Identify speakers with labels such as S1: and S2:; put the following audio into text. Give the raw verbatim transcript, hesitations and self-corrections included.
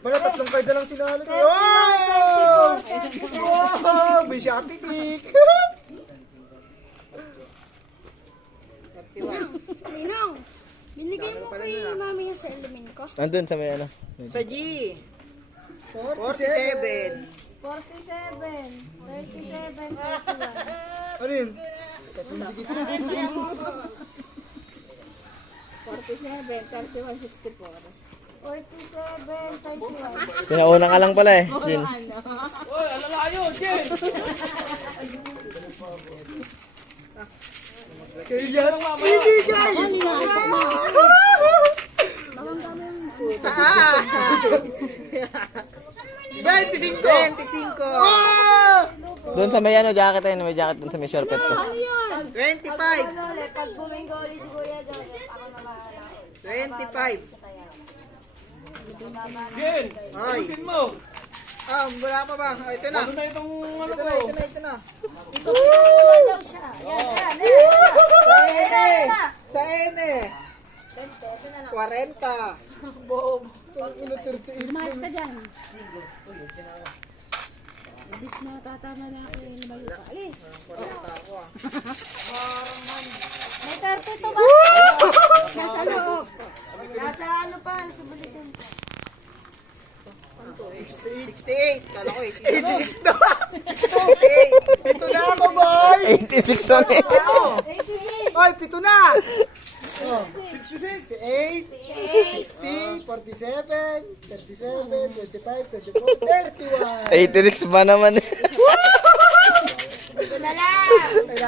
S1: Wala, tatlong card na lang sinalo. Oh! Oh! May Shopee Dick!
S2: Ninong, binigay mo kay mami yung sa elemen ko.
S3: Nandun sa may ano.
S1: Sa G. forty-seven.
S2: forty-seven, thirty-seven, thirty-one.
S1: Ano yun?
S2: forty-seven, thirty-one, sixty-four. forty-seven, thirty-one.
S3: Pinauna ka lang pala eh. Jin.
S1: Oy, alalayo, Jen! Kaya hindi Jay! Saan? twenty-five! twenty-five!
S3: Doon sa may ano, jacket ayun. May jacket doon sa may shortcut ko.
S1: twenty-five!
S2: Pag bumingoli si Kuya doon, ako na bahala.
S1: twenty-five!
S4: Jen,
S1: Ay!
S4: pusin mo.
S1: Ah, wala pa ba? Ah, ito na.
S4: Ano na itong ano
S1: Ito
S4: ko?
S1: na, ito na, ito na.
S2: Wala daw siya. Yan, yan, yan.
S1: Sa ene! Sa ene!
S2: Ito na lang.
S1: forty.
S2: Boom.
S5: Lumayas ka dyan. Ibig na tatama na ako yung lumayo ka. Alis!
S1: forty ako ah.
S2: May thirty to ba? Nasa loob. Nasa ano pa, sa bulitin.
S1: sixty-eight. Kala ko eighty-six na. sixty-eight. Pito na ako, boy!
S3: eighty-six ulit.
S2: eighty-eight.
S1: Ay, pito na! Oh, sixty-eight, sixty, forty-seven, thirty-seven, twenty-five, twenty-four, thirty-one.
S3: eighty-six ba naman eh.
S2: Ito na lang.